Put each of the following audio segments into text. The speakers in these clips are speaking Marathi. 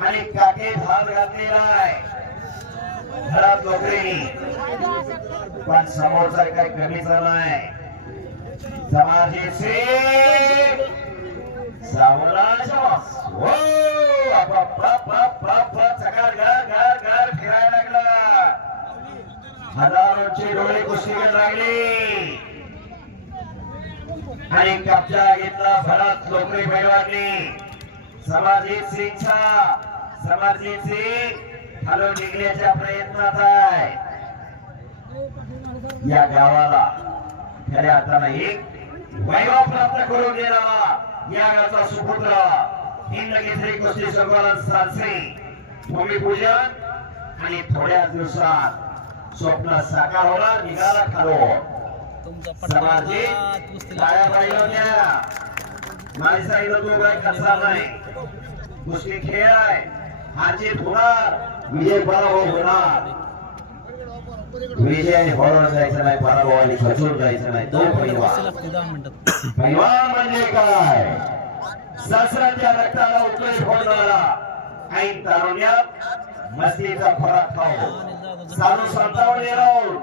आणि काके भाग घातलेला आहे घरात नोकरी पण समोरचा काही कमी झाला आहे समाजेचे हजारोंची डोळे कुस्तीकडे लागले. आणि कब्जा घेतला भरत नोकरी पैलवाननी समाजिक सिंगचा समाजिक सिंग खालून निघण्याच्या प्रयत्नात आहे. या गावाला खऱ्या अर्थानं एक वैभव प्राप्त करून देणारा या गावचा सुपुत्र हिंद केसरी कुस्ती संकलन सारसे भूमिपूजन आणि थोड्याच दिवसात स्वप्न साकार होणार निघाला पट्टा कुस्तीला काया पाहिलं होत्या माझी सांगितलं तू काय कसा नाही. कुस्ती खेळ आहे. हारजीत होणार विजय पराभव होणार. विजय हरवून जायचं नाही. पराभवाने खचून जायचं नाही. तो मिनिटात पैलवान म्हणजे काय? सासराच्या रक्ताला उकळी फोडणारा ऐन तारुण्यात मस्तीचा खोराक खाऊ. चालू संतावणे राहून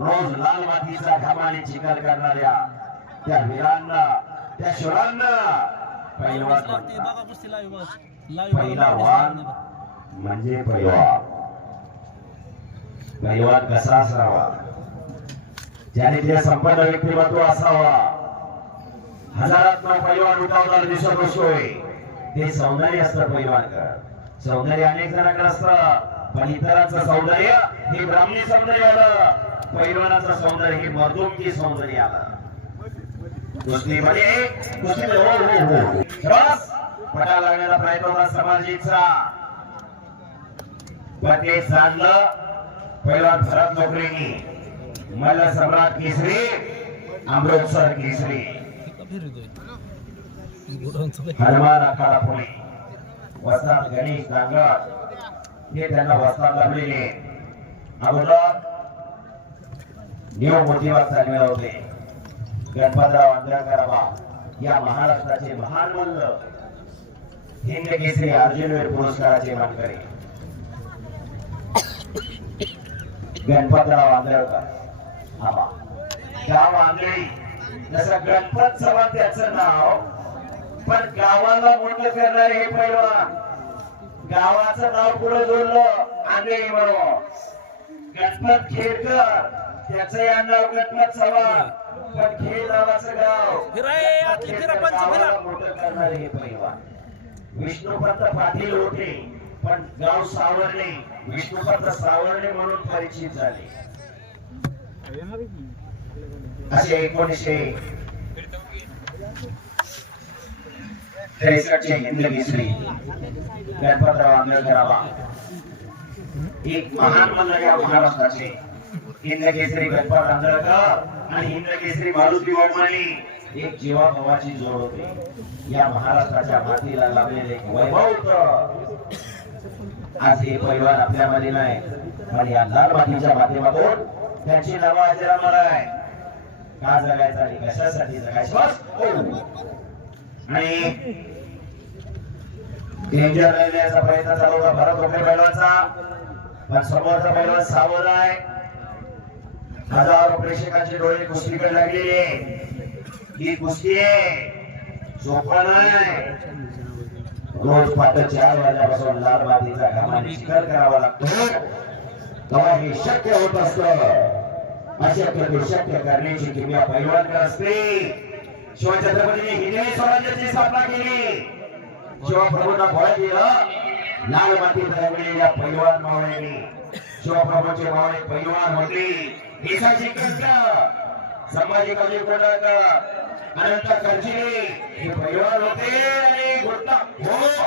रोज लाल मातीचा घामाने चिखल करणाऱ्या त्या वीरांना त्या शुरांना पैलवान पैलवान म्हणजे पैलवान. पैलवान कसा असावा? ज्याने ते संपन्न व्यक्तिमत्व असावा. हजारात पैलवान उठावणार दिसत असतोय ते सौंदर्य असतं पैलवानकडे सौंदर्य अनेक जणांकडे असत. पण इतरांचं सौंदर्य हे ब्राह्मणी सौंदर्य आलं. पैलवानाचं सौंदर्य हे मधुमकी सौंदर्य आलं. कुस्तीमध्ये कुस्तीमध्ये हो हो हो. बस पटा लागण्याचा प्रयत्न होता समाजीचा. पण ते साधलं पैलवान भरत नोकरीनी मला सम्राट केसरी अमृतसर केसरी. हनुमान अखाडा पुणे. वसंत गणेश नांगड हे त्यांना वस्ताद लाभलेले अगोदर देव मोठीवर चालवे होते. गणपतराव आंबेडकराबा या महाराष्ट्राचे महान मल्ल हिंद केसरी अर्जुनवीर पुरस्काराचे मानकरी. गणपतराव आंबेडकर आबा गाव आंधळी. जसं गणपत सभा त्याचं नाव पण गावाला मोठं करणारे हे पैलवान गावाचं नाव पुढे जोडलं आंधळी म्हणून गणपत खेडकर त्याचं या नाव गणपत चव्हाण पण खेड नावाचं गाव मोठं करणारे हे पैलवान. विष्णुपंत पाटील होते पण गाव सावरणे विष्णुपंत सावरणे म्हणून परिचित झाले. असे एकोणीसशे त्रेसष्टचे हिंद केसरी गणपतराव आंबेडकरावा. एक महान मल्ल या महाराष्ट्राचे. हिंद गणपत आंबेडकर आणि हिंद मारुती वडमाली एक जीवाभावाची जोड होते. या महाराष्ट्राच्या मातीला लाभलेले एक वैभव होतं. आज हे पैलवान आपल्यामध्ये नाही पण या लाल मातीच्या माध्यमातून त्यांची नावं मला आहे का जगायचं आणि कशासाठी जगायचं? आणि डेंजर राहिल्याचा प्रयत्न चालू होता भरत रोखे पैलवानचा पण समोरचा पैलवान सावध आहे. हजारो प्रेक्षकांचे डोळे कुस्तीकडे लागलेले ही कुस्ती आहे. सोपा नाही. रोज पाठ चार वाजल्यापासून लाल मातीचा घामाने चिखल करावा लागतो. तेव्हा हे शक्य होत असत. अशक्य ते शक्य करण्याची किमया पैलवानकडे असते. शिवाय छत्रपतीने हिंदवी स्वराज्याची स्थापना केली. शिवप्रभूंना फळ केलं लाल माती दरवलेल्या पैलवान मावळ्यांनी. शिवप्रभूचे मावळे पैलवान होते. देशाची कष्ट. संभाजी कवी कोंढाळकर अनंत खर्चिले हे पैलवान होते आणि गुप्ता हो!